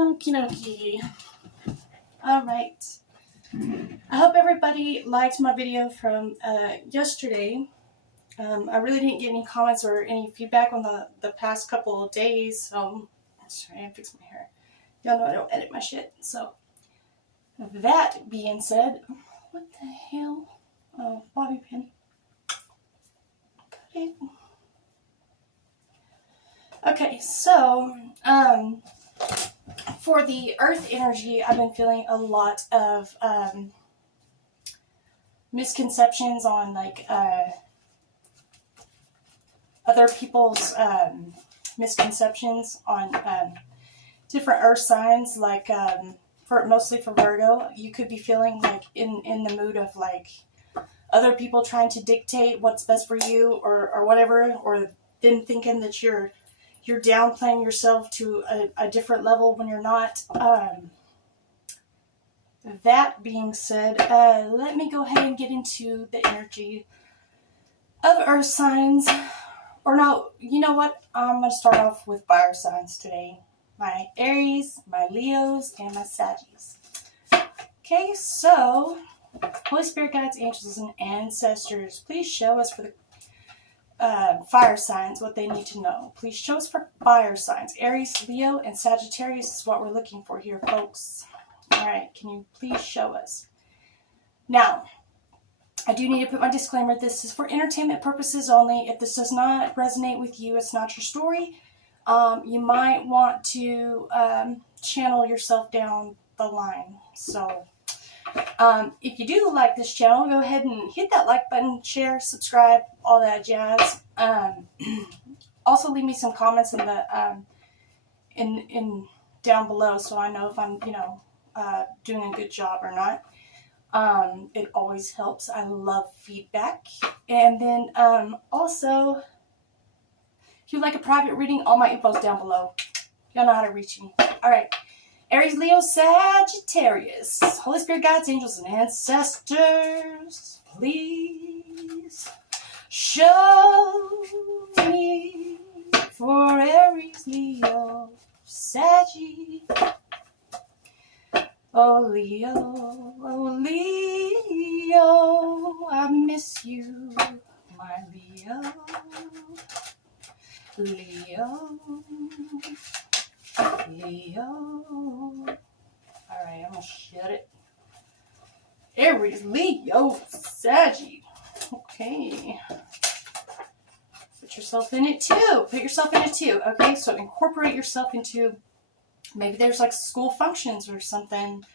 Okie dokie. Alright. I hope everybody liked my video from yesterday. I really didn't get any comments or any feedback on the past couple of days, so let's try and fix my hair. Y'all know I don't edit my shit, so that being said, what the hell? Oh, bobby pin. Got it. Okay, so, for the earth energy, I've been feeling a lot of misconceptions on like other people's misconceptions on different earth signs, like mostly for Virgo. You could be feeling like in the mood of like other people trying to dictate what's best for you or whatever, or them thinking that you're downplaying yourself to a different level when you're not. That being said, let me go ahead and get into the energy of earth signs. Or no, you know what? I'm going to start off with fire signs today. My Aries, my Leos, and my Saggies. Okay, so Holy Spirit, guides, angels, and ancestors, please show us for the fire signs what they need to know. Please show us for fire signs. Aries, Leo, and Sagittarius is what we're looking for here, folks. Alright, can you please show us? Now, I do need to put my disclaimer. This is for entertainment purposes only. If this does not resonate with you, it's not your story. You might want to channel yourself down the line. So, if you do like this channel, go ahead and hit that like button, share, subscribe, all that jazz. Also, leave me some comments in the in down below, so I know if I'm doing a good job or not. It always helps. I love feedback. And then also, if you'd like a private reading, all my info's down below. Y'all know how to reach me. All right. Aries, Leo, Sagittarius. Holy Spirit, guides, angels, and ancestors, please show me for Aries, Leo, Sagittarius. Oh, Leo, I miss you, my Leo. Alright, I'm gonna shut it. Aries, Leo, Saggy. Okay. Put yourself in it too. Put yourself in it too. Okay, so incorporate yourself into, maybe there's like school functions or something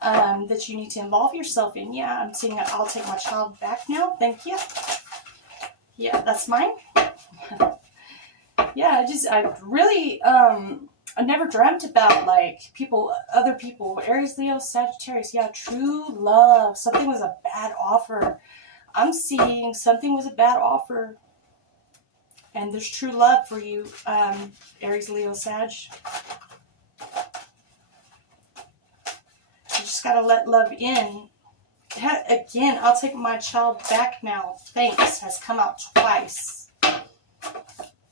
that you need to involve yourself in. Yeah, I'm seeing I'll take my child back now. Thank you. Yeah, that's mine. Yeah, I really, I never dreamt about like other people, Aries, Leo, Sagittarius. Yeah, true love. Something was a bad offer. I'm seeing something was a bad offer. And there's true love for you, Aries, Leo, Sag. You just gotta let love in. Again, I'll take my child back now. Thanks has come out twice.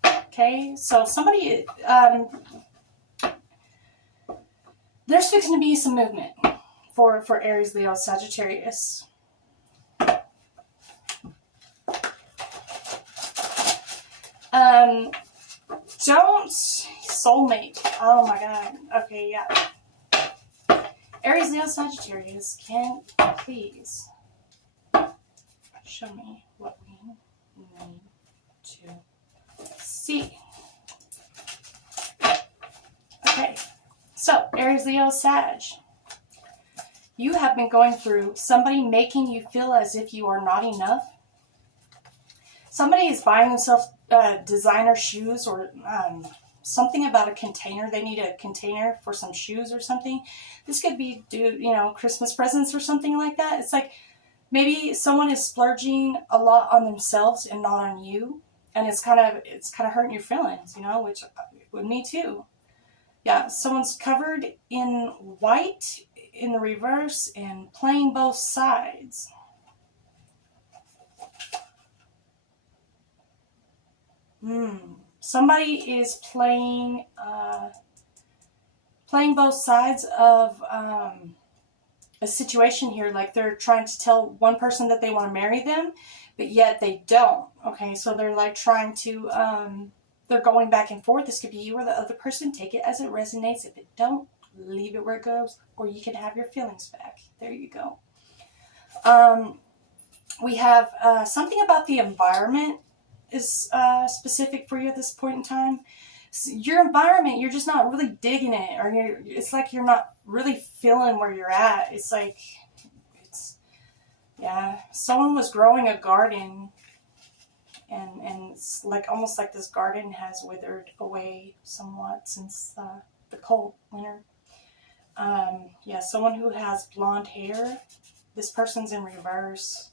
Okay, so somebody, there's fixing to be some movement for Aries, Leo, Sagittarius. Don't soulmate. Oh my God. Okay, yeah. Aries, Leo, Sagittarius, can please show me what we need to see. Okay, so Aries, Leo, Sag, you have been going through somebody making you feel as if you are not enough. Somebody is buying themselves designer shoes or something about a container. They need a container for some shoes or something. This could be Christmas presents or something like that. It's like maybe someone is splurging a lot on themselves and not on you, and it's kind of hurting your feelings, which with me too. Yeah, someone's covered in white in the reverse and playing both sides. Somebody is playing playing both sides of a situation here. Like they're trying to tell one person that they want to marry them, but yet they don't. Okay, so they're like trying to, they're going back and forth. This could be you or the other person. Take it as it resonates. If it don't, leave it where it goes, or you can have your feelings back. There you go. We have something about the environment is specific for you at this point in time. So your environment, you're just not really digging it, or it's like you're not really feeling where you're at. It's like, yeah, someone was growing a garden, and it's like almost like this garden has withered away somewhat since the cold winter. Yeah, someone who has blonde hair. This person's in reverse.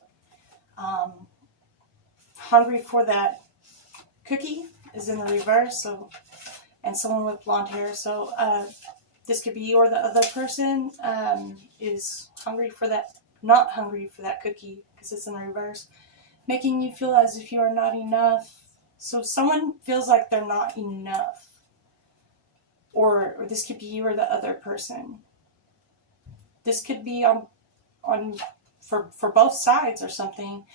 Hungry for that cookie is in the reverse. So, and someone with blonde hair. So this could be you or the other person is hungry for that, not hungry for that cookie because it's in the reverse, making you feel as if you are not enough. So someone feels like they're not enough. Or this could be you or the other person. This could be for both sides or something.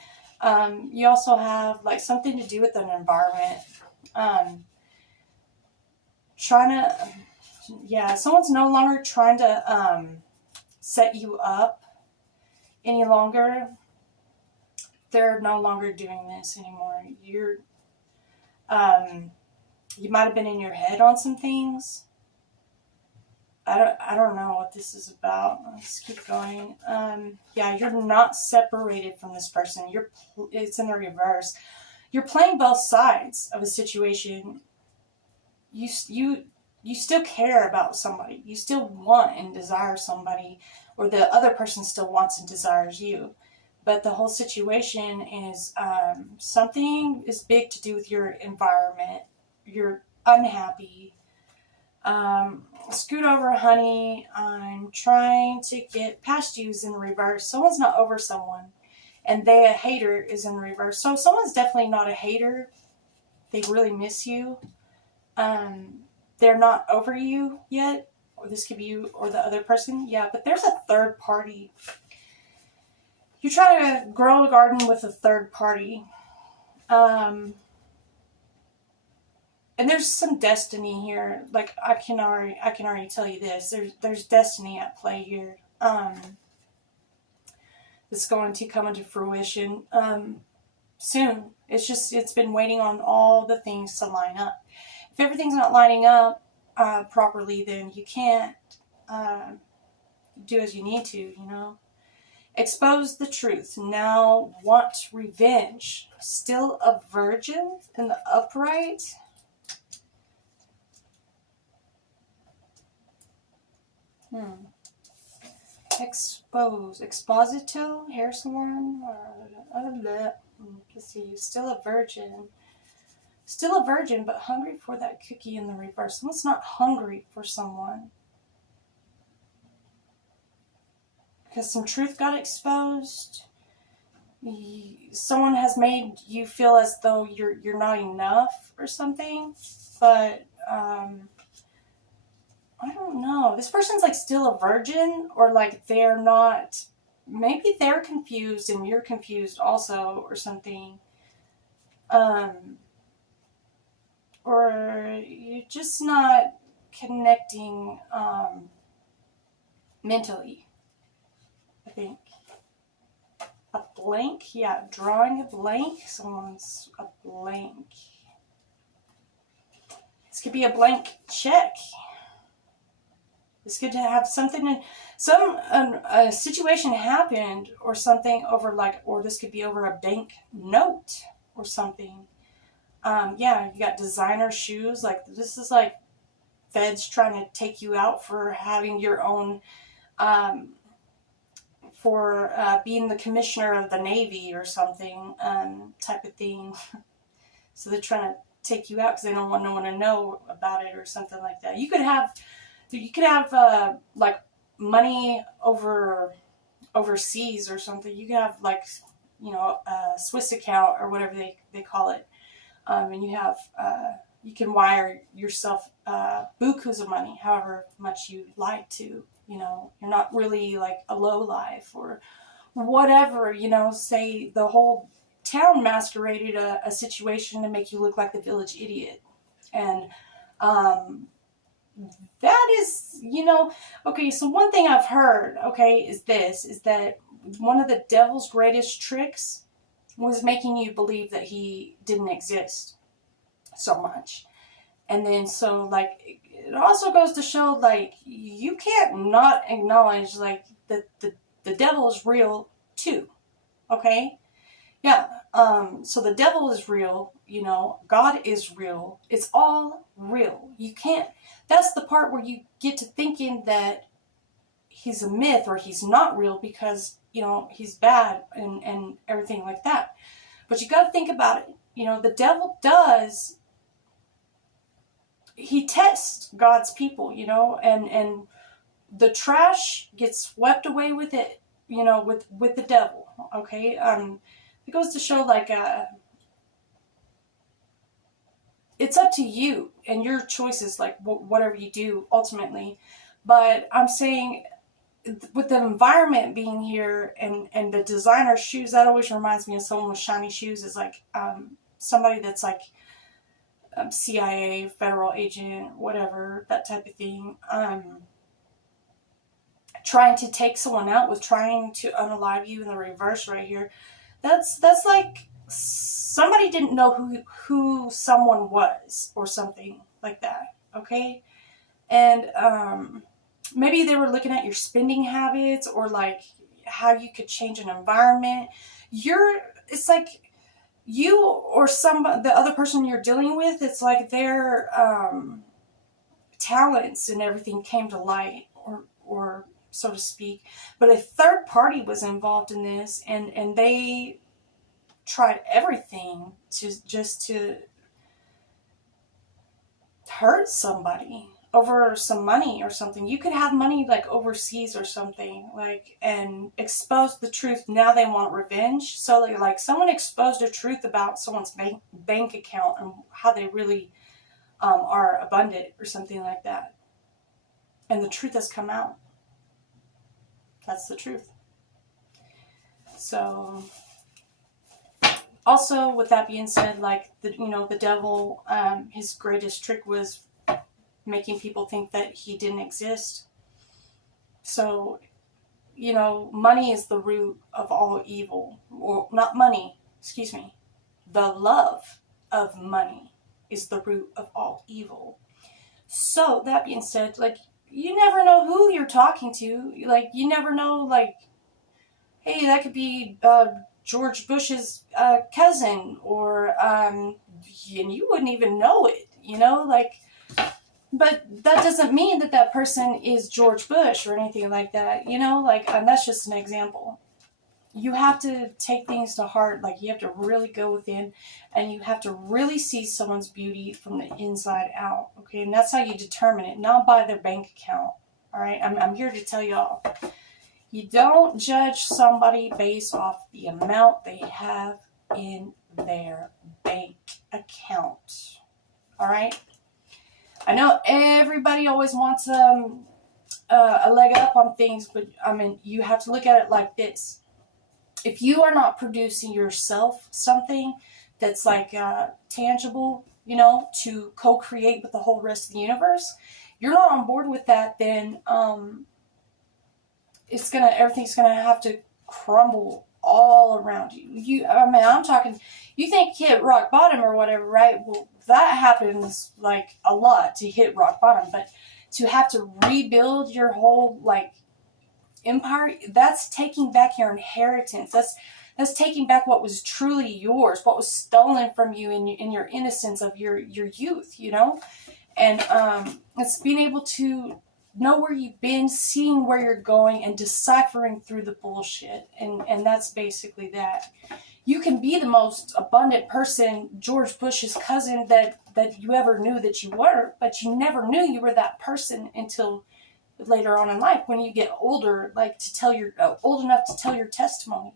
You also have like something to do with an environment. Someone's no longer trying to set you up any longer. They're no longer doing this anymore. You might have been in your head on some things. I don't know what this is about. Let's keep going. You're not separated from this person. It's in the reverse. You're playing both sides of a situation. You still care about somebody. You still want and desire somebody, or the other person still wants and desires you. But the whole situation is something is big to do with your environment. You're unhappy. Scoot over, honey. I'm trying to get past you is in the reverse. Someone's not over someone, and a hater is in the reverse. So someone's definitely not a hater. They really miss you. They're not over you yet, or this could be you or the other person. Yeah, but there's a third party. You're trying to grow a garden with a third party. And there's some destiny here. Like I can already tell you this. There's destiny at play here. That's going to come into fruition soon. It's been waiting on all the things to line up. If everything's not lining up properly, then you can't do as you need to. Expose the truth. Now want revenge. Still a virgin in the upright. Expose. Exposito. Hair salon. Let's see. Still a virgin. Still a virgin, but hungry for that cookie in the reverse. Someone's not hungry for someone. Because some truth got exposed. Someone has made you feel as though you're not enough or something. But I don't know. This person's like still a virgin, or like they're not. Maybe they're confused and you're confused also, or something. Or you're just not connecting mentally, I think. A blank? Yeah, drawing a blank. Someone's a blank. This could be a blank check. This could have something, a situation happened or something over or this could be over a bank note or something. You got designer shoes. Like this is like feds trying to take you out for having your own, for being the commissioner of the Navy or something, type of thing. So they're trying to take you out because they don't want no one to know about it or something like that. You could have like money overseas or something. You could have a Swiss account or whatever they call it. And you have You can wire yourself bukus of money, however much you like to. You're not really like a low life or whatever. Say the whole town masqueraded a situation to make you look like the village idiot. And that is, okay, so one thing I've heard, okay, is that one of the devil's greatest tricks was making you believe that he didn't exist so much. And then so like it also goes to show like you can't not acknowledge like that the devil is real too. Okay? Yeah. So the devil is real, God is real. It's all real. You can't, that's the part where you get to thinking that he's a myth or he's not real because, he's bad and everything like that. But you got to think about it. The devil he tests God's people, and the trash gets swept away with it, with the devil. Okay. It goes to show like, it's up to you and your choices, like whatever you do ultimately. But I'm saying with the environment being here and the designer shoes, that always reminds me of someone with shiny shoes. Is like somebody that's like CIA, federal agent, whatever, that type of thing. Trying to take someone out with trying to unalive you in the reverse right here. That's like somebody didn't know who someone was or something like that. Okay. And maybe they were looking at your spending habits or like how you could change an environment. It's like you or the other person you're dealing with, it's like their talents and everything came to light or so to speak. But a third party was involved in this and they tried everything to hurt somebody over some money or something. You could have money like overseas or something, like, and expose the truth. Now they want revenge. So like someone exposed the truth about someone's bank account and how they really are abundant or something like that. And the truth has come out. That's the truth. So also, with that being said, like the devil, his greatest trick was making people think that he didn't exist. So, money is the root of all evil. Or not money, excuse me. The love of money is the root of all evil. So, that being said, like, you never know who you're talking to. Like, you never know, like, hey, that could be George Bush's cousin, or and you wouldn't even know it, like. But that doesn't mean that person is George Bush or anything like that, like, that's just an example. You have to take things to heart. Like, you have to really go within and you have to really see someone's beauty from the inside out. Okay. And that's how you determine it, not by their bank account. All right. I'm here to tell y'all, you don't judge somebody based off the amount they have in their bank account. All right. I know everybody always wants a leg up on things, but I mean, you have to look at it like this. If you are not producing yourself something that's like tangible, to co-create with the whole rest of the universe, you're not on board with that, then everything's gonna have to crumble all around you. I'm talking, you think you hit rock bottom or whatever, right? Well, that happens like a lot, to hit rock bottom, but to have to rebuild your whole like empire, that's taking back your inheritance. That's taking back what was truly yours, what was stolen from you in your innocence of your youth, and it's being able to know where you've been, seeing where you're going, and deciphering through the bullshit. And that's basically that. You can be the most abundant person, George Bush's cousin, that you ever knew that you were, but you never knew you were that person until later on in life, when you get older, like to tell old enough to tell your testimony.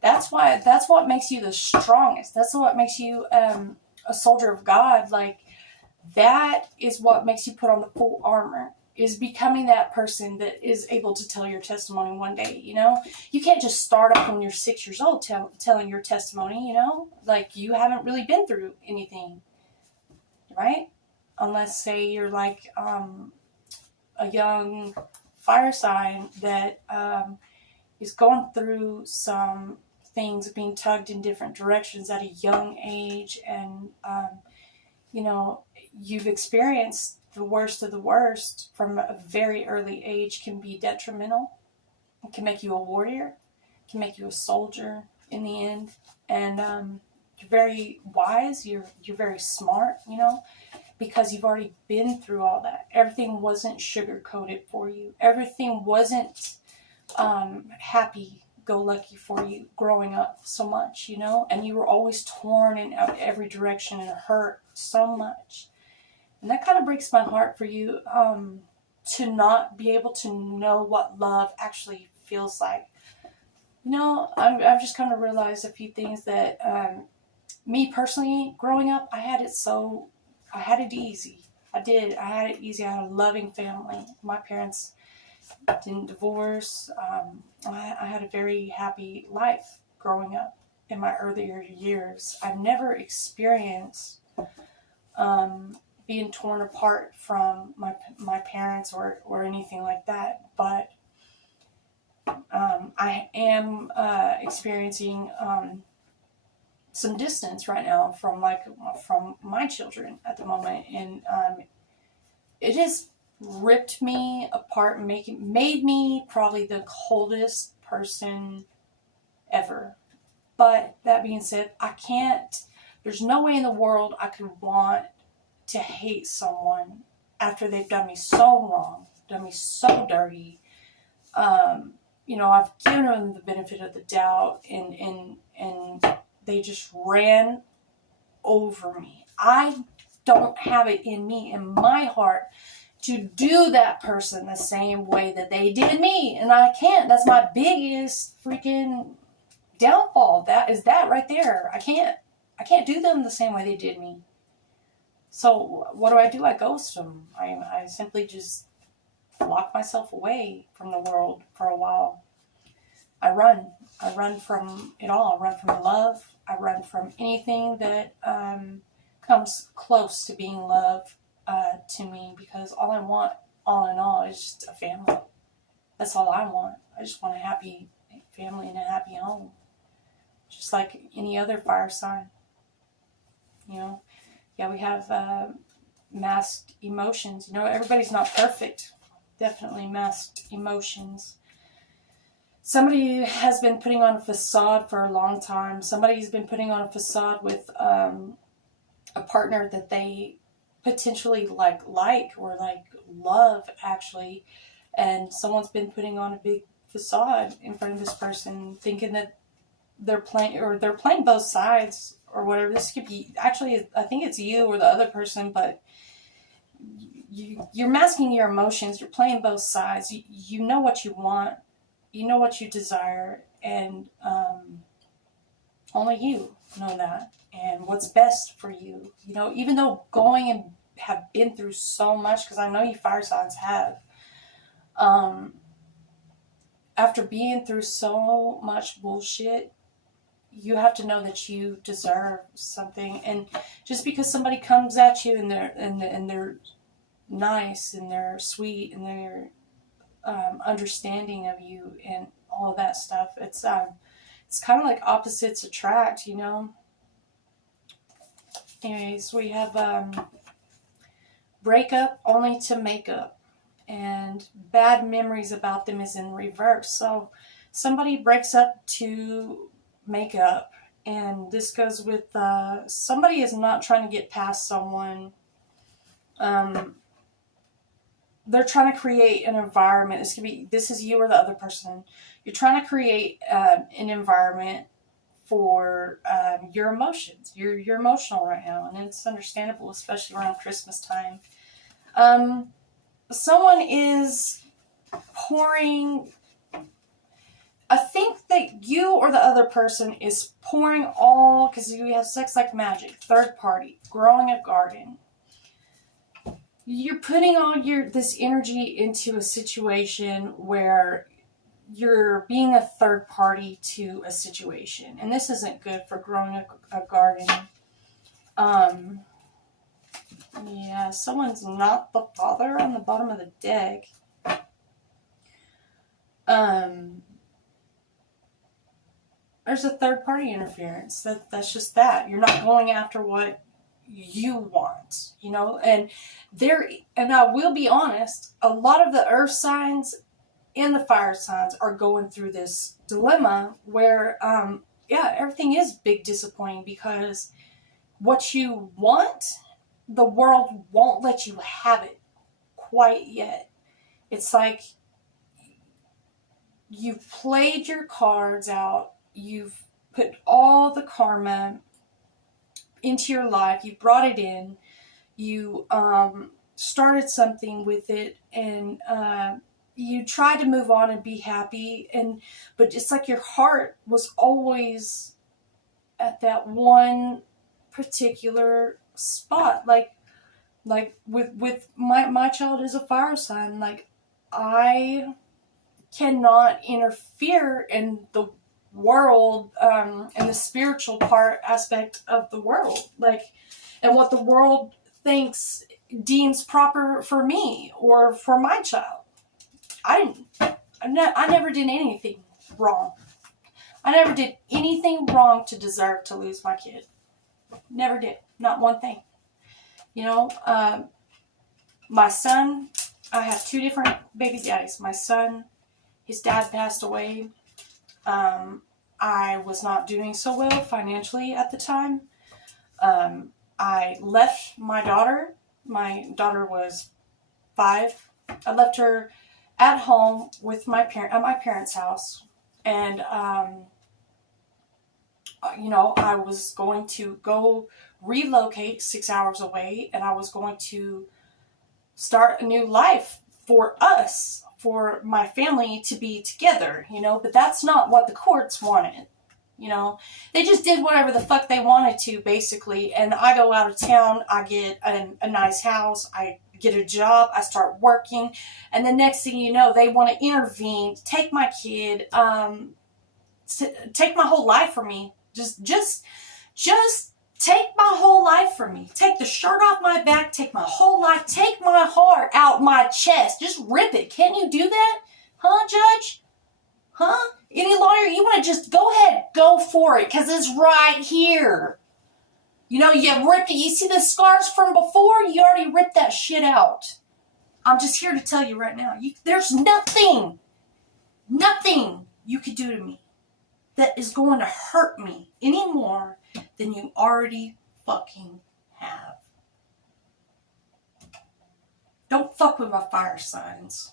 That's what makes you the strongest. That's what makes you a soldier of God. Like, That is what makes you put on the full armor, is becoming that person that is able to tell your testimony one day, you know? You can't just start off when you're 6 years old telling your testimony, you know? Like, you haven't really been through anything, right? Unless, say, you're like a young fire sign that is going through some things, being tugged in different directions at a young age, and you know, you've experienced the worst of the worst from a very early age, can be detrimental. It can make you a warrior, it can make you a soldier in the end. And you're very wise, you're very smart, you know, because you've already been through all that. Everything wasn't sugar-coated for you. Everything wasn't happy-go-lucky for you growing up so much, you know? And you were always torn in every direction and hurt so much. And that kind of breaks my heart for you, to not be able to know what love actually feels like. You know, I've just come to realize a few things that me personally, growing up, I had it easy. I did. I had it easy. I had a loving family. My parents didn't divorce. I had a very happy life growing up in my earlier years. I've never experienced being torn apart from my parents or anything like that. But I am experiencing some distance right now from my children at the moment, and it has ripped me apart, made me probably the coldest person ever. But that being said, there's no way in the world I could want to hate someone after they've done me so wrong, done me so dirty. You know, I've given them the benefit of the doubt, and they just ran over me. I don't have it in me, in my heart, to do that person the same way that they did me. And I can't. That's my biggest freaking downfall. That right there. I can't do them the same way they did me. So what do? I ghost them. I simply just lock myself away from the world for a while. I run from it all. I run from love. I run from anything that comes close to being love to me, because all I want, all in all, is just a family. That's all I want. I just want a happy family and a happy home, just like any other fire sign. You know, yeah, we have masked emotions. You know, everybody's not perfect. Definitely masked emotions. Somebody has been putting on a facade for a long time. Somebody's been putting on a facade with a partner that they potentially like or love, actually. And someone's been putting on a big facade in front of this person, thinking that they're playing both sides or whatever. This could be, actually, I think it's you or the other person, but you're masking your emotions. You're playing both sides. You know what you want. You know what you desire, and only you know that, and what's best for you. You know, even though going and have been through so much, because I know you fire signs have, after being through so much bullshit, you have to know that you deserve something. And just because somebody comes at you and they're nice and they're sweet and they're understanding of you and all of that stuff, it's kind of like opposites attract, you know. Anyways, we have breakup only to make up, and bad memories about them is in reverse. So somebody breaks up to make up, and this goes with somebody is not trying to get past someone. They're trying to create an environment. This is you or the other person. You're trying to create an environment for your emotions. You're emotional right now, and it's understandable, especially around Christmas time. Someone is pouring. I think that you or the other person is pouring all, because you have sex like magic, third party, growing a garden. you're putting all this energy into a situation where you're being a third party to a situation, and this isn't good for growing a garden. Yeah, someone's not the father on the bottom of the deck. There's a third party interference. That's just that. You're not going after what you want, you know? And I will be honest, a lot of the earth signs and the fire signs are going through this dilemma where, everything is big disappointing, because what you want, the world won't let you have it quite yet. It's like you've played your cards out, you've put all the karma into your life, you brought it in, you started something with it, and you tried to move on and be happy, but it's like your heart was always at that one particular spot. Like with my child is a fire sign. Like, I cannot interfere in the world, and the spiritual aspect of the world, like, and what the world deems proper for me or for my child. I never did anything wrong. I never did anything wrong to deserve to lose my kid. Never did. Not one thing. You know, my son, I have 2 different baby daddies. My son, his dad passed away. I was not doing so well financially at the time. I left my daughter. My daughter was 5. I left her at home with at my parents' house. And, I was going to go relocate 6 hours away, and I was going to start a new life for us, for my family to be together, but that's not what the courts wanted. They just did whatever the fuck they wanted to, basically. And I go out of town, I get a nice house, I get a job, I start working, and the next thing you know, they want to intervene, take my kid, take my whole life from me. Just take my whole life from me. Take the shirt off my back, take my whole life, take my heart out my chest. Just rip it. Can't you do that? Huh, Judge? Huh? Any lawyer, you want to just go ahead, go for it, because it's right here. You ripped it. You see the scars from before? You already ripped that shit out. I'm just here to tell you right now, there's nothing you could do to me that is going to hurt me any more than you already fucking have. Don't fuck with my fire signs.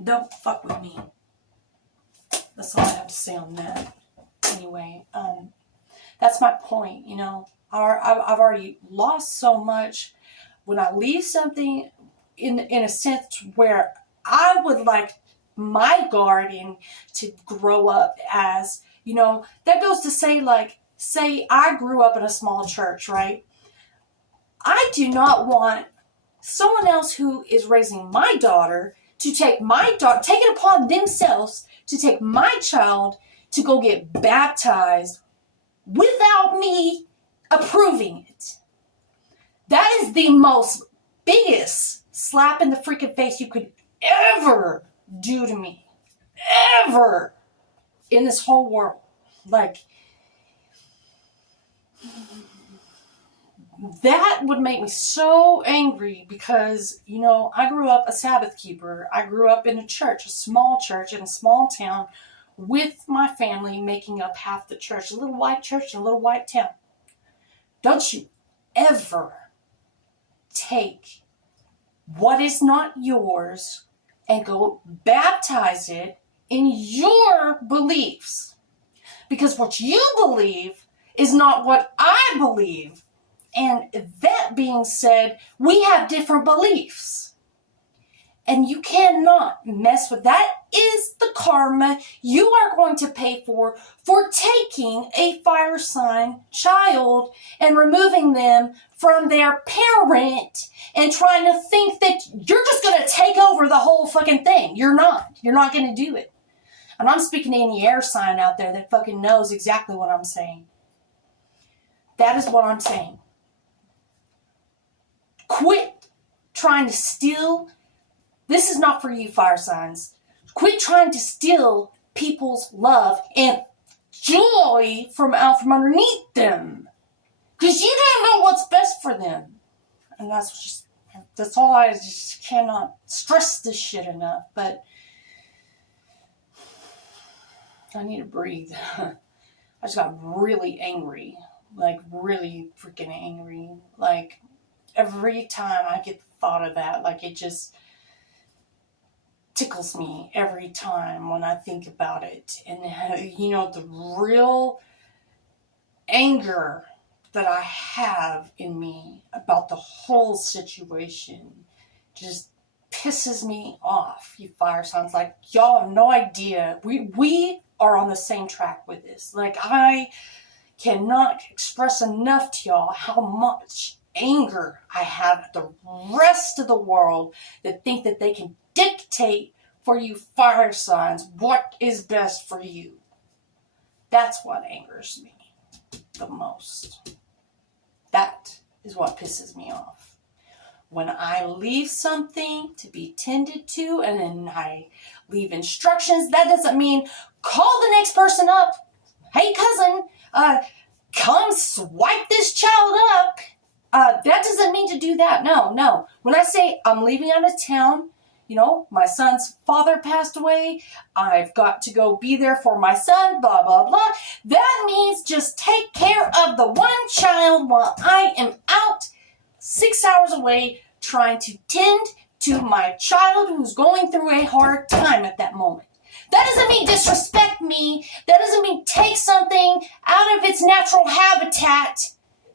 Don't fuck with me. That's all I have to say on that. Anyway, that's my point, I've already lost so much. When I leave something in a sense where I would like my guardian to grow up as, that goes to say I grew up in a small church, right? I do not want someone else who is raising my daughter to take it upon themselves to take my child to go get baptized without me approving it. That is the most biggest slap in the freaking face you could ever do to me. Ever. In this whole world. Like, that would make me so angry, because, I grew up a Sabbath keeper. I grew up in a small church in a small town, with my family making up half the church. A little white church in a little white town. Don't you ever take what is not yours and go baptize it in your beliefs. Because what you believe is not what I believe. And that being said, we have different beliefs. And you cannot mess with that. Is the karma you are going to pay for taking a fire sign child and removing them from their parent and trying to think that you're just going to take over the whole fucking thing. You're not. You're not going to do it. And I'm speaking to any air sign out there that fucking knows exactly what I'm saying. That is what I'm saying. Quit trying to steal. This is not for you, fire signs. Quit trying to steal people's love and joy from out from underneath them. Because you don't know what's best for them. And that's all. I just cannot stress this shit enough. But I need to breathe. I just got really angry. Like, really freaking angry. Like, every time I get the thought of that, like, it just tickles me every time when I think about it. And, the real anger that I have in me about the whole situation just pisses me off, you fire signs. Like, y'all have no idea. We are on the same track with this. Like, I cannot express enough to y'all how much anger I have at the rest of the world that think that they can dictate for you fire signs what is best for you. That's what angers me the most. That is what pisses me off. When I leave something to be tended to and then I leave instructions, that doesn't mean call the next person up. Hey, cousin, come swipe this child up. That doesn't mean to do that. No. When I say I'm leaving out of town, my son's father passed away, I've got to go be there for my son, blah, blah, blah. That means just take care of the one child while I am out 6 hours away trying to tend to my child who's going through a hard time at that moment. That doesn't mean disrespect me. That doesn't mean take something out of its natural habitat.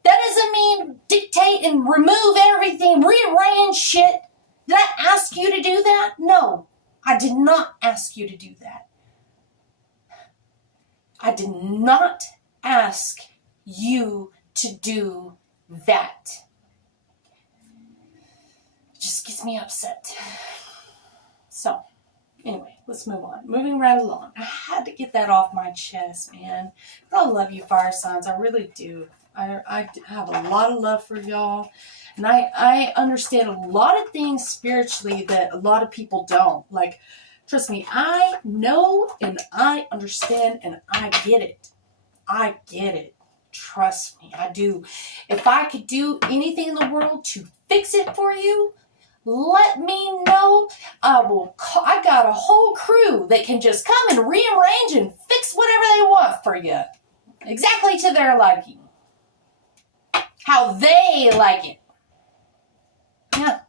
That doesn't mean dictate and remove everything, rearrange shit. Did I ask you to do that? No, I did not ask you to do that. I did not ask you to do that. It just gets me upset. So, anyway, let's move on. Moving right along. I had to get that off my chest, man. But I love you, fire signs. I really do. I have a lot of love for y'all. And I understand a lot of things spiritually that a lot of people don't. Like, trust me, I know and I understand and I get it. I get it. Trust me, I do. If I could do anything in the world to fix it for you, let me know. I got a whole crew that can just come and rearrange and fix whatever they want for you. Exactly to their liking. How they like it. Yeah.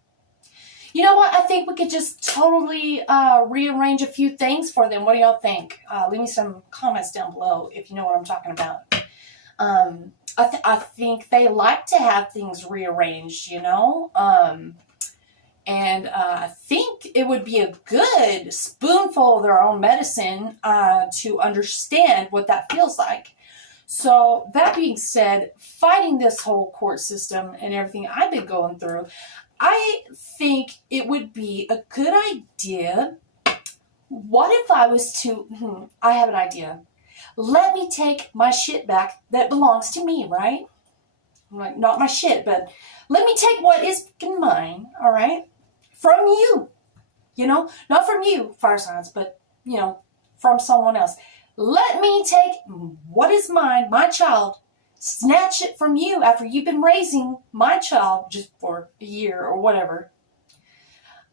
You know what? I think we could just totally rearrange a few things for them. What do y'all think? Leave me some comments down below if you know what I'm talking about. I think they like to have things rearranged, and I think it would be a good spoonful of their own medicine to understand what that feels like. So that being said, fighting this whole court system and everything I've been going through, I think it would be a good idea. What if I was to, I have an idea. Let me take my shit back that belongs to me, right? Like, not my shit, but let me take what is mine, all right? From you, not from you, fire signs, but, from someone else. Let me take what is mine, my child, snatch it from you after you've been raising my child just for a year or whatever.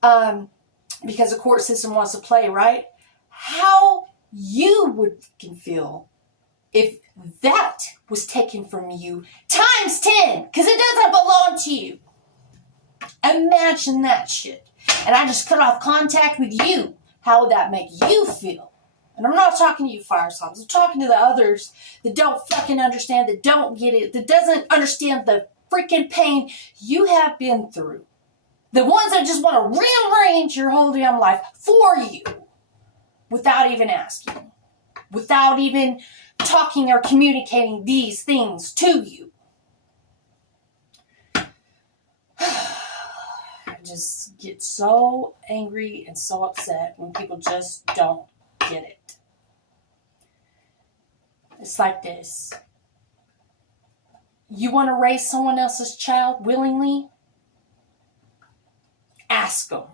Because the court system wants to play, right? How you would feel if that was taken from you times 10, because it doesn't belong to you. Imagine that shit. And I just cut off contact with you. How would that make you feel? And I'm not talking to you, fire signs. I'm talking to the others that don't fucking understand, that don't get it, that doesn't understand the freaking pain you have been through. The ones that just want to rearrange your whole damn life for you without even asking, without even talking or communicating these things to you. I just get so angry and so upset when people just don't get it. It's like this. You want to raise someone else's child willingly? Ask them.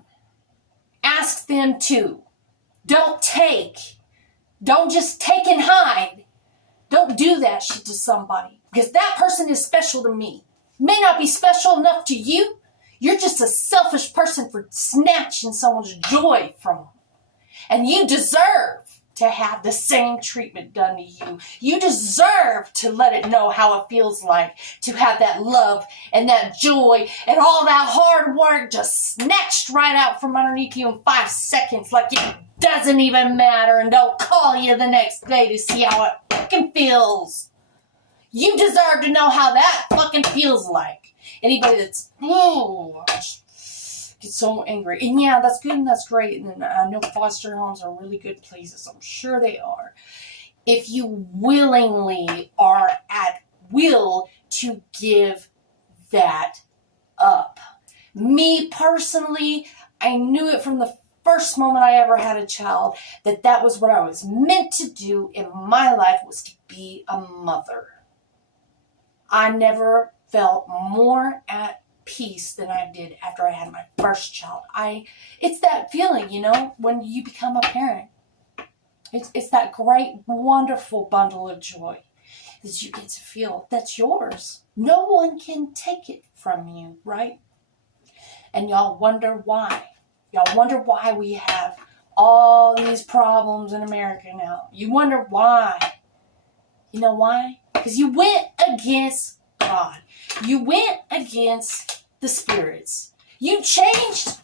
Ask them to. Don't just take and hide. Don't do that shit to somebody, because that person is special to me. May not be special enough to you. You're just a selfish person for snatching someone's joy from them. And you deserve to have the same treatment done to you. You deserve to let it know how it feels like to have that love and that joy and all that hard work just snatched right out from underneath you in 5 seconds, like it doesn't even matter, and don't call you the next day to see how it fucking feels. You deserve to know how that fucking feels like. Anybody that's, get so angry. And yeah, that's good and that's great. And I know foster homes are really good places. I'm sure they are. If you willingly are at will to give that up. Me personally, I knew it from the first moment I ever had a child that was what I was meant to do in my life, was to be a mother. I never felt more at peace than I did after I had my first child. It's that feeling, when you become a parent. It's that great, wonderful bundle of joy that you get to feel. That's yours. No one can take it from you, right? And y'all wonder why. Y'all wonder why we have all these problems in America now. You wonder why. You know why? Because you went against God. You went against the spirits. You changed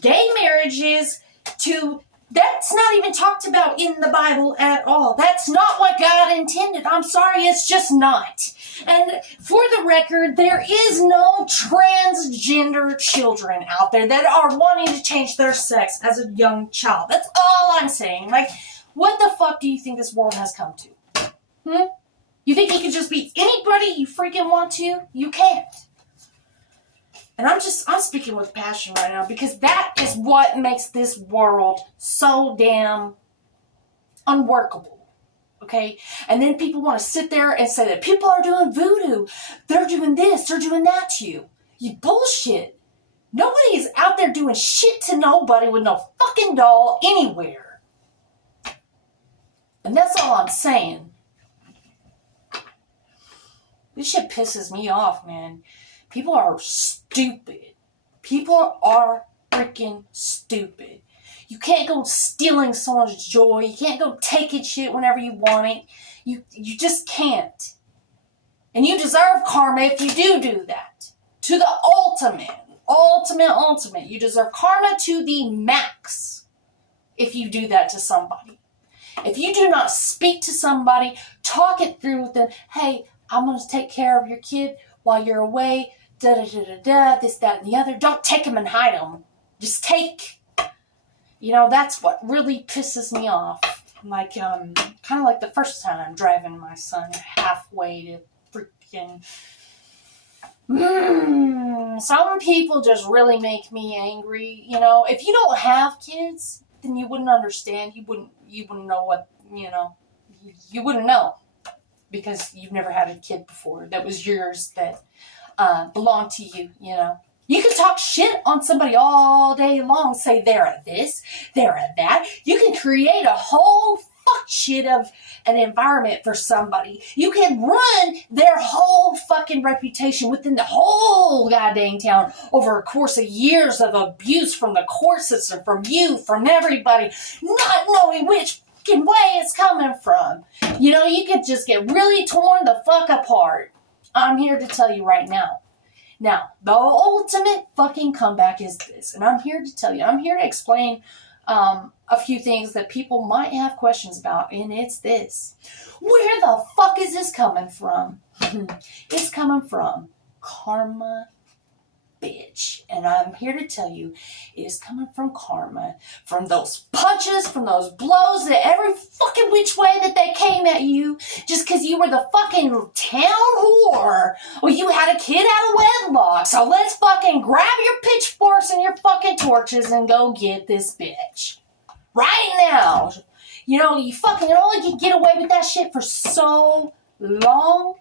gay marriages to, that's not even talked about in the Bible at all. That's not what God intended. I'm sorry, it's just not. And for the record, there is no transgender children out there that are wanting to change their sex as a young child. That's all I'm saying. Like, what the fuck do you think this world has come to? You think you can just be anybody you freaking want to? You can't. And I'm speaking with passion right now, because that is what makes this world so damn unworkable. Okay? And then people want to sit there and say that people are doing voodoo. They're doing this. They're doing that to you. You bullshit. Nobody is out there doing shit to nobody with no fucking doll anywhere. And that's all I'm saying. This shit pisses me off, man. People are stupid. People are freaking stupid. You can't go stealing someone's joy. You can't go taking shit whenever you want it. You just can't. And you deserve karma if you do that. To the ultimate. You deserve karma to the max if you do that to somebody. If you do not speak to somebody, talk it through with them. Hey, I'm going to take care of your kid while you're away. This, that, and the other. Don't take them and hide them. Just take. That's what really pisses me off. Like, kind of like the first time I'm driving my son halfway to freaking. Some people just really make me angry. If you don't have kids, then you wouldn't understand. You wouldn't know what, you wouldn't know. Because you've never had a kid before that was yours, that belonged to you, You can talk shit on somebody all day long, say they're a this, they're a that. You can create a whole fuck shit of an environment for somebody. You can run their whole fucking reputation within the whole goddamn town over a course of years of abuse from the court system, from you, from everybody, not knowing which way it's coming from. You could just get really torn the fuck apart. I'm here to tell you right now. Now, the ultimate fucking comeback is this, and I'm here to tell you, I'm here to explain a few things that people might have questions about, and it's this. Where the fuck is this coming from? It's coming from karma bitch. And I'm here to tell you, it is coming from karma, from those punches, from those blows, that every fucking which way that they came at you, just because you were the fucking town whore, or you had a kid out of wedlock. So let's fucking grab your pitchforks and your fucking torches and go get this bitch. Right now. You know, you fucking only can get away with that shit for so long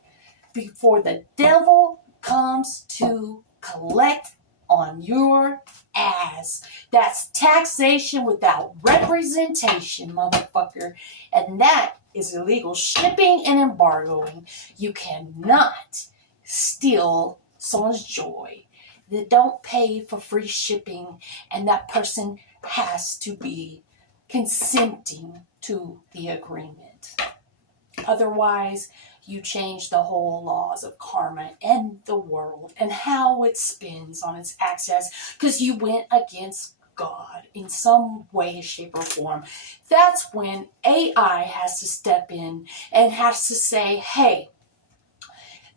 before the devil comes to collect on your ass. That's taxation without representation, motherfucker. And that is illegal shipping and embargoing. You cannot steal someone's joy. They don't pay for free shipping, and that person has to be consenting to the agreement. Otherwise, you change the whole laws of karma and the world and how it spins on its axis because you went against God in some way, shape, or form. That's when AI has to step in and has to say, hey,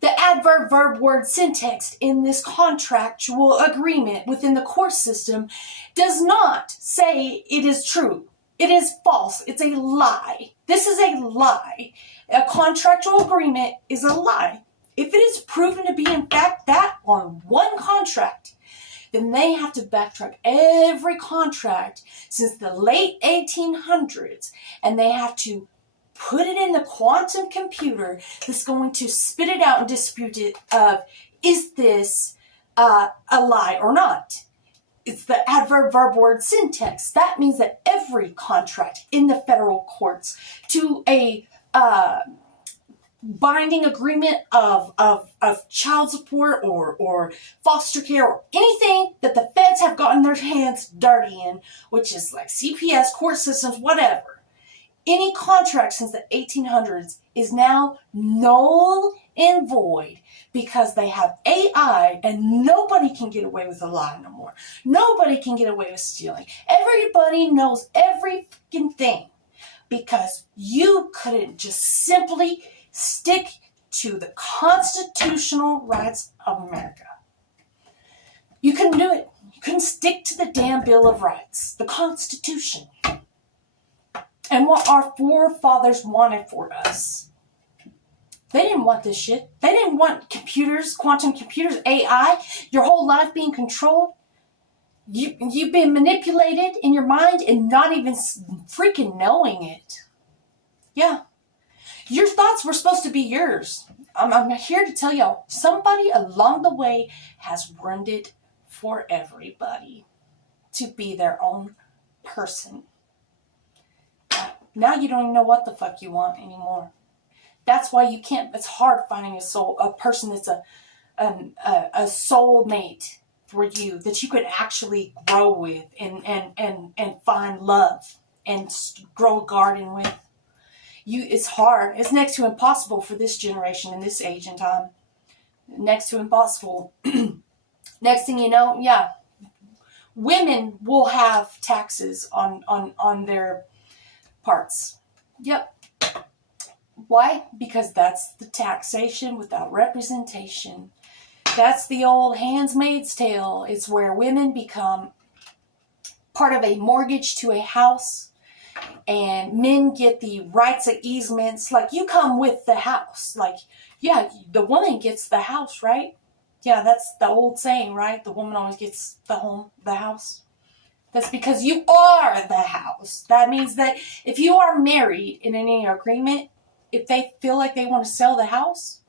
the adverb, verb, word syntax in this contractual agreement within the court system does not say it is true. It is false. It's a lie. This is a lie. A contractual agreement is a lie. If it is proven to be in fact that on one contract, then they have to backtrack every contract since the late 1800s, and they have to put it in the quantum computer that's going to spit it out and dispute it of, is this a lie or not? It's the adverb, verb, word syntax. That means that every contract in the federal courts to a binding agreement of child support or foster care or anything that the feds have gotten their hands dirty in, which is like CPS, court systems, whatever. Any contract since the 1800s is now null and void because they have AI and nobody can get away with a lie no more. Nobody can get away with stealing. Everybody knows every fucking thing because you couldn't just simply stick to the constitutional rights of America. You couldn't do it. You couldn't stick to the damn Bill of Rights, the Constitution, and what our forefathers wanted for us. They didn't want this shit. They didn't want computers, quantum computers, AI, your whole life being controlled. You've been manipulated in your mind and not even freaking knowing it. Yeah. Your thoughts were supposed to be yours. I'm here to tell y'all, somebody along the way has ruined it for everybody to be their own person. Now you don't even know what the fuck you want anymore. That's why you can't, it's hard finding a person that's a soulmate for you, that you could actually grow with and find love and grow a garden with. It's hard. It's next to impossible for this generation in this age and time. Next to impossible. Next thing you know, yeah, women will have taxes on their parts. Yep. Why? Because that's the taxation without representation. That's the old handmaid's tale. It's where women become part of a mortgage to a house, and men get the rights of easements. Like, you come with the house. Like, yeah, the woman gets the house, right? Yeah, that's the old saying, right? The woman always gets the house. That's because you are the house. That means that if you are married in any agreement, if they feel like they want to sell the house,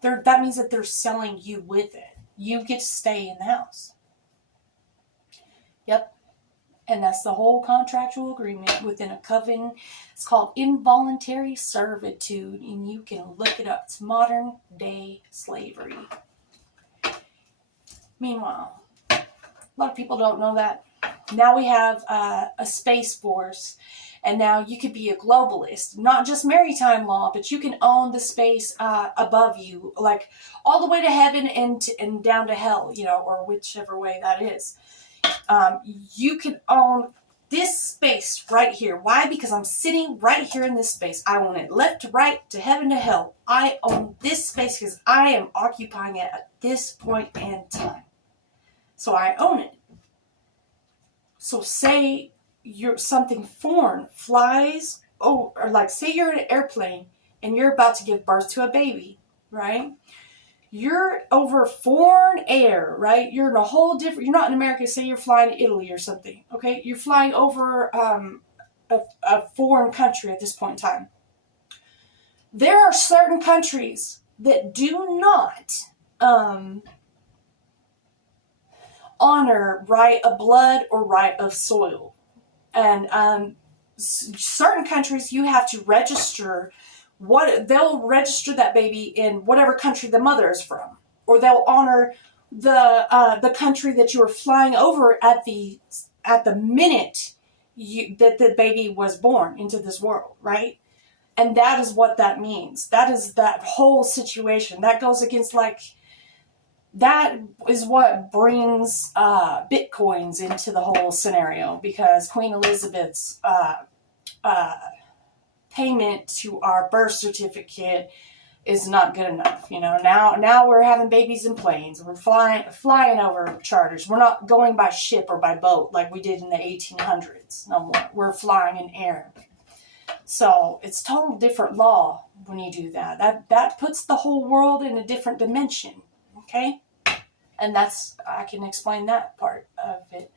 that means that they're selling you with it. You get to stay in the house. Yep. And that's the whole contractual agreement within a covenant. It's called involuntary servitude, and you can look it up. It's modern day slavery. Meanwhile, a lot of people don't know that. Now we have a space force, and now you could be a globalist. Not just maritime law, but you can own the space above you, like all the way to heaven and down to hell, or whichever way that is. You can own this space right here. Why? Because I'm sitting right here in this space. I own it left to right, to heaven to hell. I own this space because I am occupying it at this point in time. So I own it. So say something foreign flies, or like say you're in an airplane and you're about to give birth to a baby, right? You're over foreign air, right? You're in a whole different, you're not in America, say you're flying to Italy or something, okay? You're flying over a foreign country at this point in time. There are certain countries that do not honor right of blood or right of soil. And certain countries, you have to register they'll register that baby in whatever country the mother is from, or they'll honor the country that you were flying over at the minute that the baby was born into this world, right? And that is what that means. That is that whole situation. That goes against, like, that is what brings Bitcoins into the whole scenario, because Queen Elizabeth's payment to our birth certificate is not good enough. You know, now we're having babies in planes. We're flying over charters. We're not going by ship or by boat like we did in the 1800s no more. We're flying in air. So it's total different law when you do that. That puts the whole world in a different dimension. Okay? And I can explain that part of it.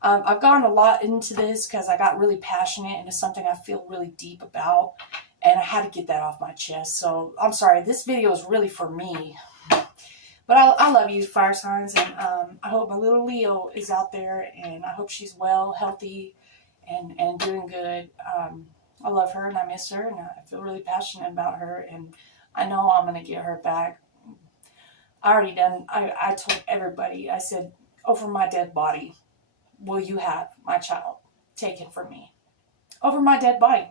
I've gone a lot into this because I got really passionate and it's something I feel really deep about, and I had to get that off my chest. So I'm sorry, this video is really for me. But I love you, fire signs, and I hope my little Leo is out there, and I hope she's well, healthy, and doing good. I love her and I miss her, and I feel really passionate about her, and I know I'm going to get her back. I told everybody, I said, over my dead body, will you have my child taken from me? Over my dead body.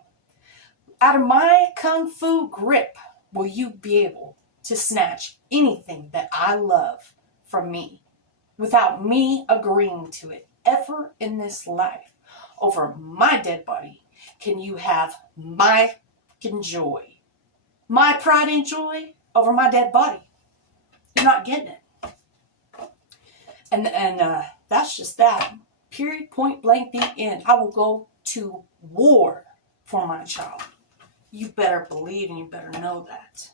Out of my kung fu grip, will you be able to snatch anything that I love from me without me agreeing to it ever in this life? Over my dead body, can you have my joy, my pride and joy over my dead body? You're not getting it. And that's just that. Period, point blank, the end. I will go to war for my child. You better believe and you better know that.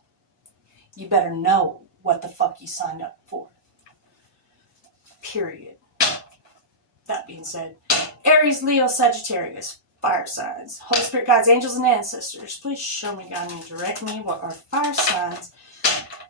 You better know what the fuck you signed up for. Period. That being said, Aries, Leo, Sagittarius, fire signs. Holy Spirit, guides, angels, and ancestors, please show me, guide me, direct me what our fire signs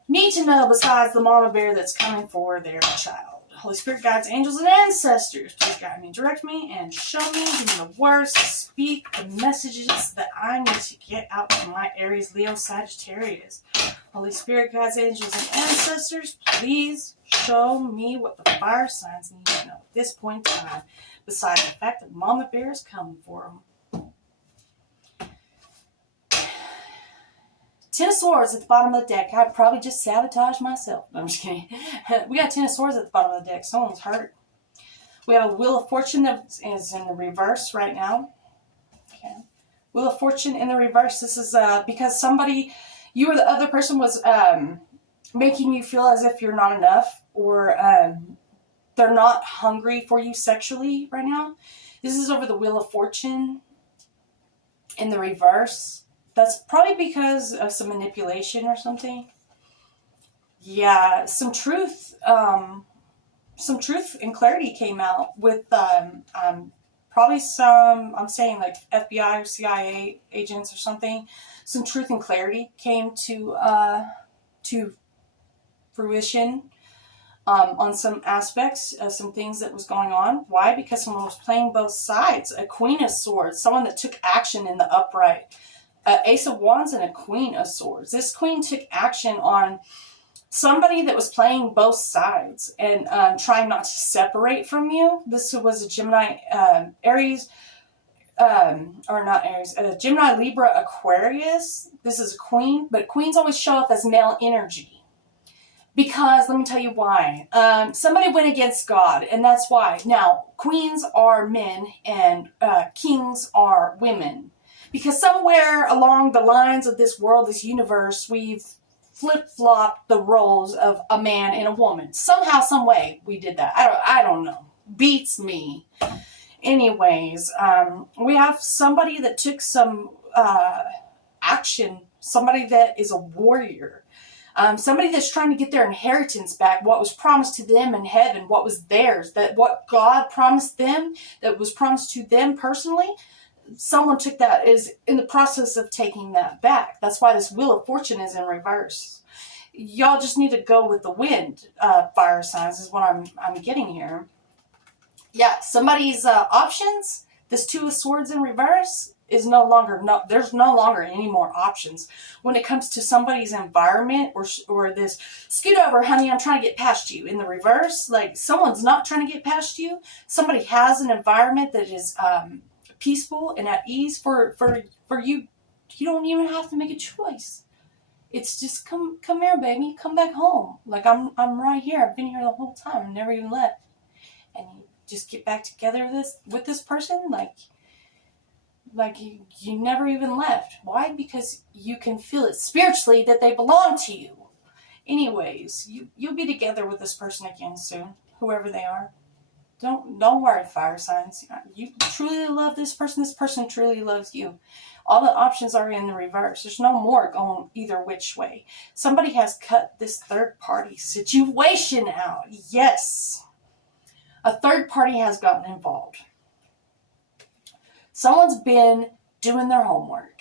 need to know besides the mama bear that's coming for their child. Holy Spirit, guides, angels, and ancestors, please guide me, direct me, and show me, give me the words to speak, the messages that I need to get out to my Aries, Leo, Sagittarius. Holy Spirit, guides, angels, and ancestors, please show me what the fire signs need to know at this point in time, besides the fact that mama bear is coming for them. Ten of Swords at the bottom of the deck. I'd probably just sabotage myself. No, I'm just kidding. We got Ten of Swords at the bottom of the deck. Someone's hurt. We have a Wheel of Fortune that is in the reverse right now. Okay. Wheel of Fortune in the reverse. This is because you or the other person was making you feel as if you're not enough, or they're not hungry for you sexually right now. This is over the Wheel of Fortune in the reverse. That's probably because of some manipulation or something. Yeah, some truth and clarity came out with probably some, I'm saying like FBI or CIA agents or something. Some truth and clarity came to fruition on some aspects of some things that was going on. Why? Because someone was playing both sides. A Queen of Swords, someone that took action in the upright. Ace of Wands and a Queen of Swords. This queen took action on somebody that was playing both sides and trying not to separate from you. This was a Gemini, Aries, or not Aries, Gemini, Libra, Aquarius. This is a queen, but queens always show up as male energy. Because, let me tell you why. Somebody went against God, and that's why. Now, queens are men and kings are women. Because somewhere along the lines of this world, this universe, we've flip-flopped the roles of a man and a woman. Somehow, some way, we did that. I don't know. Beats me. Anyways, we have somebody that took some action. Somebody that is a warrior. Somebody that's trying to get their inheritance back, what was promised to them in heaven, what was theirs, that what God promised them, that was promised to them personally, someone took that, is in the process of taking that back. That's why this Wheel of Fortune is in reverse. Y'all just need to go with the wind, fire signs, is what I'm getting here. Yeah, somebody's options, this Two of Swords in reverse, is there's no longer any more options when it comes to somebody's environment or this scoot over, honey, I'm trying to get past you. In the reverse, like someone's not trying to get past you. Somebody has an environment that is peaceful and at ease for you. You don't even have to make a choice. It's just come here, baby, come back home. Like I'm right here. I've been here the whole time. I never even left. And you just get back together with this person, like you never even left. Why? Because you can feel it spiritually that they belong to you. Anyways, you'll be together with this person again soon, whoever they are. Don't worry, fire signs. You truly love this person. This person truly loves you. All the options are in the reverse. There's no more going either which way. Somebody has cut this third party situation out. Yes. A third party has gotten involved. Someone's been doing their homework.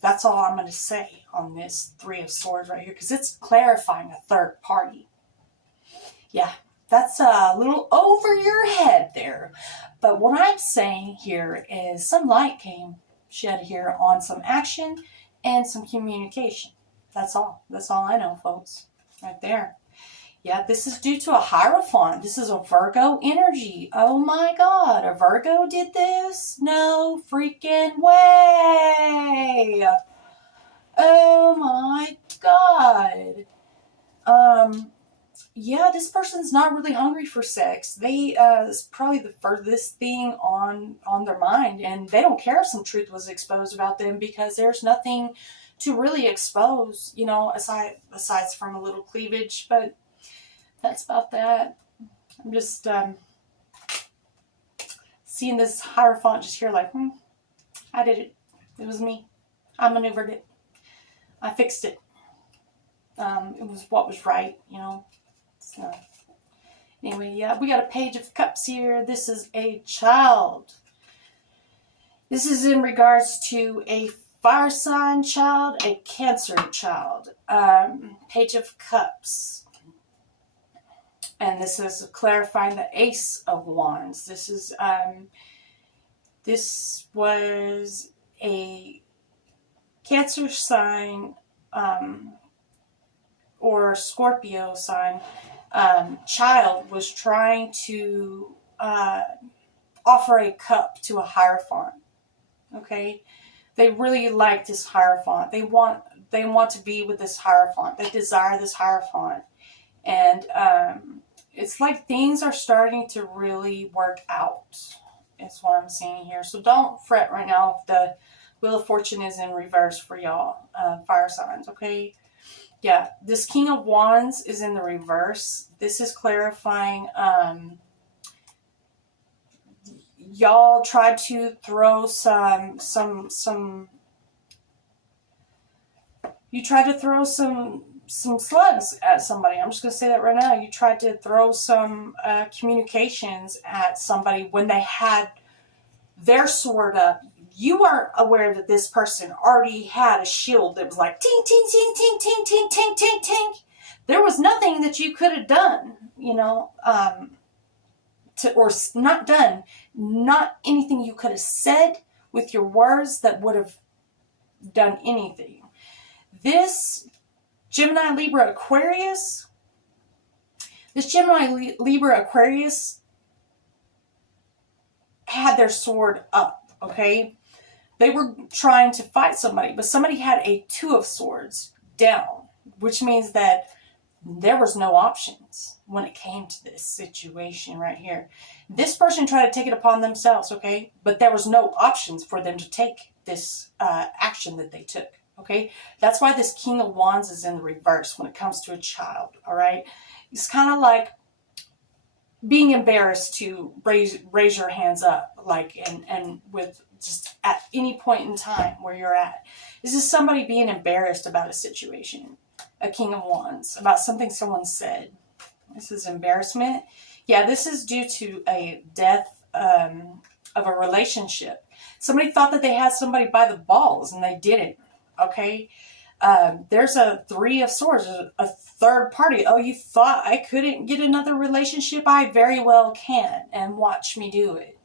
That's all I'm going to say on this Three of Swords right here, because it's clarifying a third party. Yeah, that's a little over your head there. But what I'm saying here is some light came shed here on some action and some communication. That's all. That's all I know, folks. Right there. Yeah, this is due to a Hierophant. This is a Virgo energy. Oh my God, a Virgo did this? No freaking way. Oh my God. Yeah, this person's not really hungry for sex. They, it's probably the furthest thing on their mind, and they don't care if some truth was exposed about them because there's nothing to really expose, you know, aside from a little cleavage, but that's about that. I'm just seeing this Hierophant just here like, I did it. It was me. I maneuvered it. I fixed it. It was what was right, you know. So, anyway, yeah, we got a Page of Cups here. This is a child. This is in regards to a fire sign child, a Cancer child. Page of Cups. And this is clarifying the Ace of Wands. This is, this was a Cancer sign, or Scorpio sign, child was trying to, offer a cup to a Hierophant. Okay? They really like this Hierophant. They want to be with this Hierophant. They desire this Hierophant. And, it's like things are starting to really work out, is what I'm seeing here. So don't fret right now if the Wheel of Fortune is in reverse for y'all, fire signs, okay? Yeah, this King of Wands is in the reverse. This is clarifying, y'all tried to throw you tried to throw some slugs at somebody. I'm just going to say that right now. You tried to throw some communications at somebody when they had their sword up. You weren't aware that this person already had a shield that was like ting, ting, ting, ting, ting, ting, ting, ting, ting. There was nothing that you could have done, you know, or not done. Not anything you could have said with your words that would have done anything. This Gemini, Libra, Aquarius. This Gemini, Libra, Aquarius had their sword up, okay? They were trying to fight somebody, but somebody had a Two of Swords down, which means that there was no options when it came to this situation right here. This person tried to take it upon themselves, okay? But there was no options for them to take this action that they took, Okay, that's why this King of Wands is in the reverse when it comes to a child. All right, it's kind of like being embarrassed to raise your hands up, like, and with just at any point in time where you're at. This is somebody being embarrassed about a situation. A King of Wands, about something someone said. This is embarrassment. Yeah, this is due to a death of a relationship. Somebody thought that they had somebody by the balls and they didn't. Okay, there's a Three of Swords, a third party. Oh, you thought I couldn't get another relationship? I very well can, and watch me do it.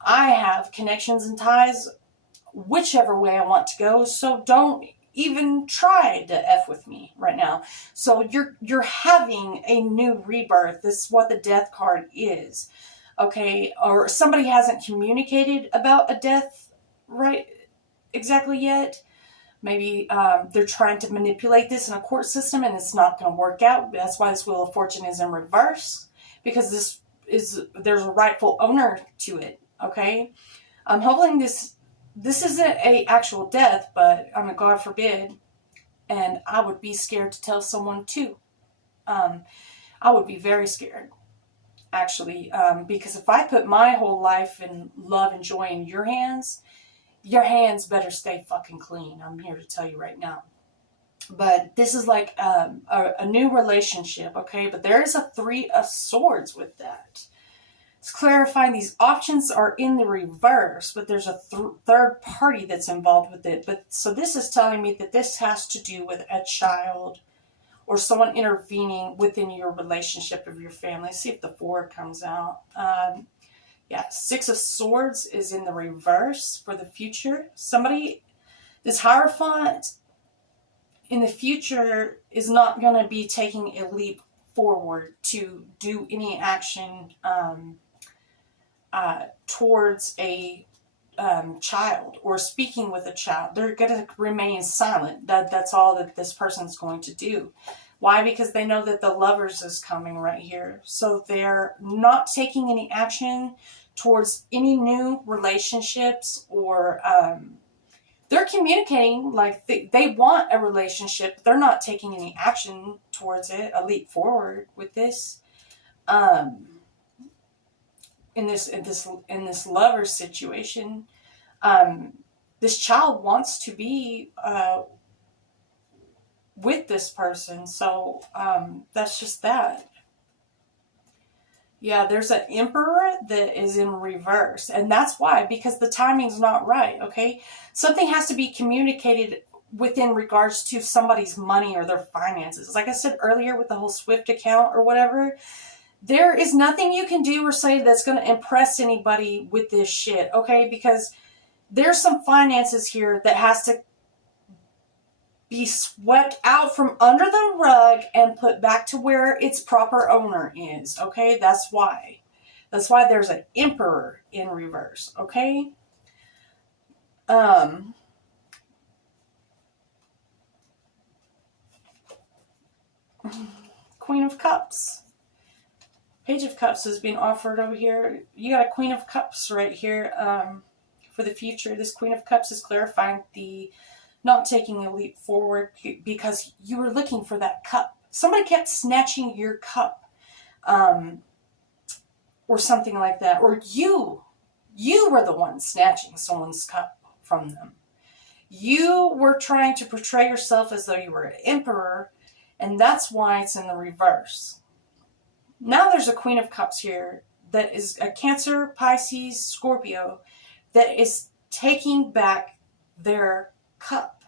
I have connections and ties whichever way I want to go, so don't even try to F with me right now. So you're having a new rebirth. This is what the Death card is. Okay, or somebody hasn't communicated about a death right exactly yet. Maybe they're trying to manipulate this in a court system and it's not going to work out. That's why this Wheel of Fortune is in reverse, because there's a rightful owner to it. Okay, I'm hoping this isn't a actual death, but God forbid, and I would be scared to tell someone too. I would be very scared, actually, because if I put my whole life and love and joy in your hands better stay fucking clean. I'm here to tell you right now. But this is like a new relationship, okay? But there is a Three of Swords with that. It's clarifying these options are in the reverse, but there's a third party that's involved with it. But so this is telling me that this has to do with a child or someone intervening within your relationship of your family. Let's see if the Four comes out. Yeah, Six of Swords is in the reverse for the future. Somebody, this Hierophant in the future is not going to be taking a leap forward to do any action towards a child or speaking with a child. They're going to remain silent. That's all that this person's going to do. Why? Because they know that the Lovers is coming right here. So they're not taking any action towards any new relationships, or they're communicating like they want a relationship. They're not taking any action towards it, a leap forward with this. In this lover situation, this child wants to be with this person. So that's just that. Yeah, there's an Emperor that is in reverse. And that's why, because the timing's not right, okay? Something has to be communicated within regards to somebody's money or their finances. Like I said earlier with the whole Swift account or whatever, there is nothing you can do or say that's going to impress anybody with this shit, okay? Because there's some finances here that has to be swept out from under the rug and put back to where its proper owner is, okay? That's why. That's why there's an Emperor in reverse, okay? Queen of Cups. Page of Cups is being offered over here. You got a Queen of Cups right here for the future. This Queen of Cups is clarifying the not taking a leap forward because you were looking for that cup. Somebody kept snatching your cup or something like that. Or you were the one snatching someone's cup from them. You were trying to portray yourself as though you were an emperor, and that's why it's in the reverse. Now there's a Queen of Cups here that is a Cancer, Pisces, Scorpio that is taking back their cup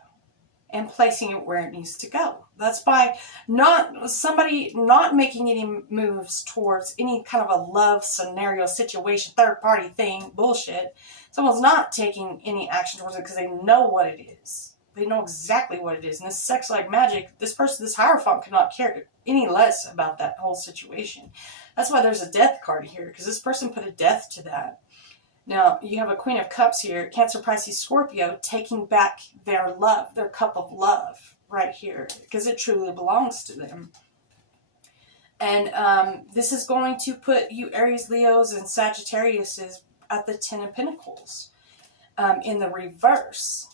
and placing it where it needs to go. That's by somebody not making any moves towards any kind of a love scenario, situation, third party thing, bullshit. Someone's not taking any action towards it because they know what it is. They know exactly what it is. And this sex like magic, this Hierophant cannot care any less about that whole situation. That's why there's a Death card here, because this person put a death to that. Now, you have a Queen of Cups here, Cancer, Pisces, Scorpio, taking back their love, their cup of love right here, because it truly belongs to them. And this is going to put you Aries, Leos, and Sagittariuses at the Ten of Pentacles in the reverse.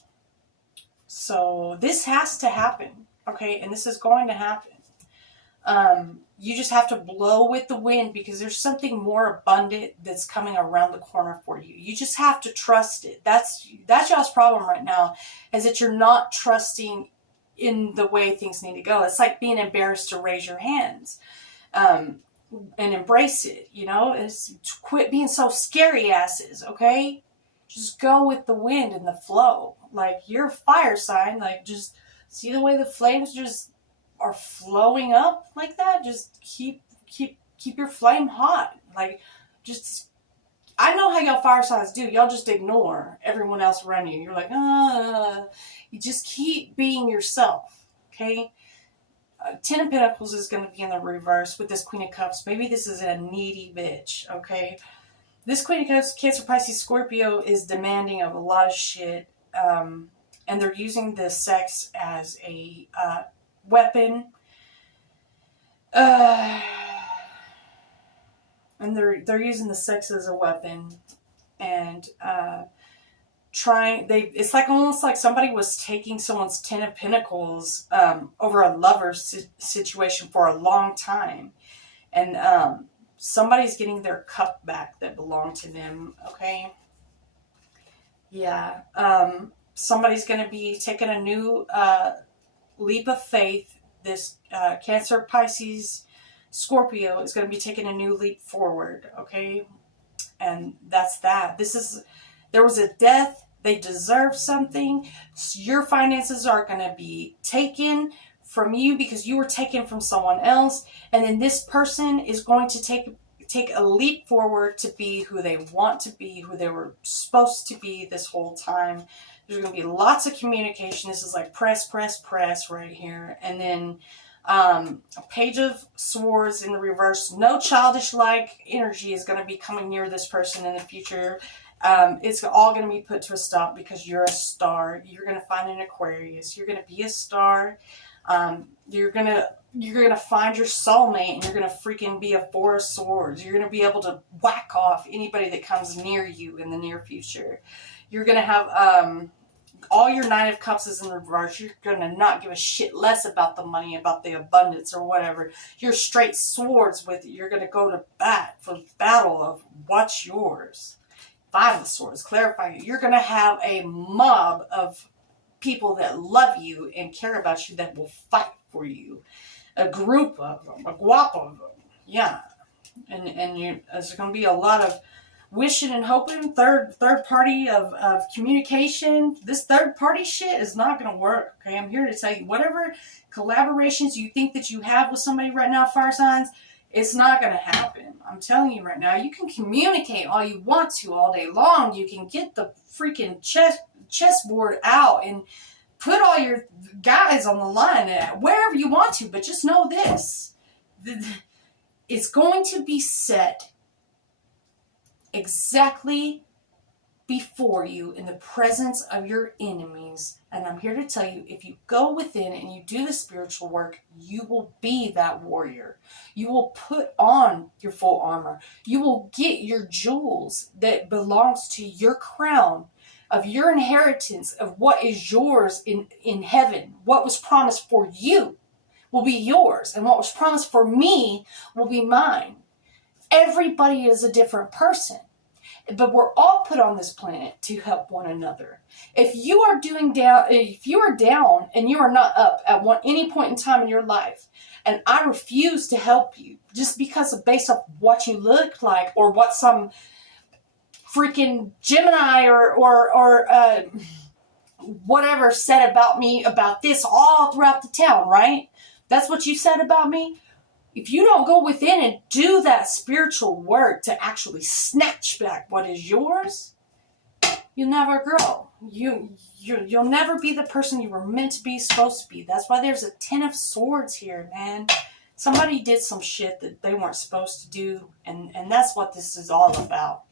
So this has to happen, okay? And this is going to happen. You just have to blow with the wind because there's something more abundant that's coming around the corner for you. You just have to trust it. That's y'all's problem right now, is that you're not trusting in the way things need to go. It's like being embarrassed to raise your hands and embrace it, you know? It's quit being so scary asses, okay? Just go with the wind and the flow. Like, you're a fire sign. Like, just see the way the flames just are flowing up like that. Just keep your flame hot. Like, just, I know how y'all fire signs do. Y'all just ignore everyone else around you. You're like, you just keep being yourself, okay? Ten of Pentacles is going to be in the reverse with this Queen of Cups. Maybe this is a needy bitch, okay? This Queen of Cups, Cancer, Pisces, Scorpio, is demanding of a lot of shit. And they're using the sex as a weapon. And they're using the sex as a weapon. And it's like almost like somebody was taking someone's Ten of Pentacles over a lover situation for a long time. And somebody's getting their cup back that belonged to them, okay? Yeah. Somebody's going to be taking a new leap of faith. This Cancer, Pisces, Scorpio is going to be taking a new leap forward, okay? And that's that. There was a death. They deserve something. So your finances are going to be taken from you because you were taken from someone else. And then this person is going to take a leap forward to be who they want to be, who they were supposed to be this whole time. There's going to be lots of communication. This is like press right here. And then a Page of Swords in the reverse. No childish-like energy is going to be coming near this person in the future. It's all going to be put to a stop because you're a star. You're going to find an Aquarius. You're going to be a star. You're going to find your soulmate, and you're going to freaking be a Four of Swords. You're going to be able to whack off anybody that comes near you in the near future. You're going to have all your Nine of Cups is in reverse. You're going to not give a shit less about the money, about the abundance or whatever. You're straight swords with it. You're going to go to bat for battle of what's yours. Five of Swords, clarifying. You're going to have a mob of people that love you and care about you that will fight for you. A group of them, a guap of them. Yeah. And there's going to be a lot of wishing and hoping, third party of communication. This third party shit is not going to work, okay? I'm here to tell you, whatever collaborations you think that you have with somebody right now, fire signs, it's not going to happen. I'm telling you right now, you can communicate all you want to all day long. You can get the freaking chessboard out and put all your guys on the line wherever you want to, but just know this. It's going to be set exactly before you in the presence of your enemies. And I'm here to tell you, if you go within and you do the spiritual work, you will be that warrior. You will put on your full armor. You will get your jewels that belongs to your crown, of your inheritance, of what is yours in heaven. What was promised for you will be yours. And what was promised for me will be mine. Everybody is a different person. But we're all put on this planet to help one another. If you are down and you are not up at any point in time in your life, and I refuse to help you just because of based off what you look like or what some freaking Gemini or whatever said about me about this all throughout the town, right? That's what you said about me. If you don't go within and do that spiritual work to actually snatch back what is yours, you'll never grow. You'll never be the person you were meant to be, supposed to be. That's why there's a Ten of Swords here, man. Somebody did some shit that they weren't supposed to do, and that's what this is all about.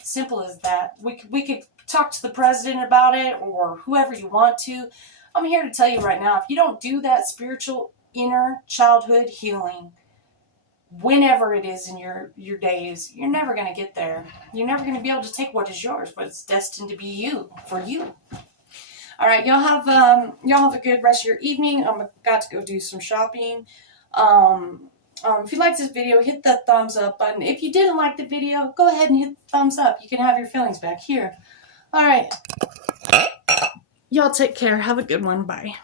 Simple as that. We could talk to the president about it or whoever you want to. I'm here to tell you right now, if you don't do that spiritual inner childhood healing, whenever it is in your days, you're never going to get there. You're never going to be able to take what is yours, but it's destined to be you, for you. All right, y'all have a good rest of your evening. I'm got to go do some shopping. If you liked this video, hit that thumbs up button. If you didn't like the video, go ahead and hit the thumbs up. You can have your feelings back here. All right. Y'all take care. Have a good one. Bye.